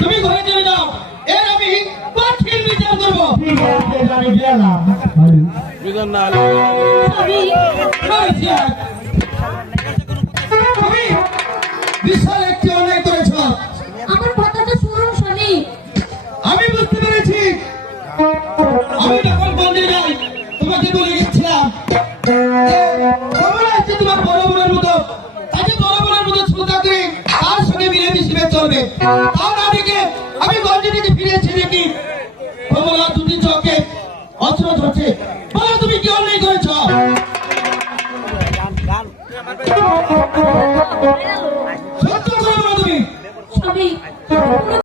তুমি ঘরে চলে যাও, এর আমি কঠিন বিচার করবো। তুমি বিশাল একটি অন্যায় করেছ। আমার কথাটা শুনুন স্বামী। আমি বুঝতে পেরেছি। আমি যখন বলতে যাই তোমাকে বলে গেছিলাম তোমার বড় বোনের মতো, তাকে বড় বোনের মতো শ্রদ্ধা করে তার সঙ্গে মিলেমিশে চলবে। তাও না দেখে আমি গঞ্জে থেকে ফিরেছি দেখি কমলা দুটি চোখে অস্ত্র ধরছে। বলো তুমি কি অন্যায় করেছ?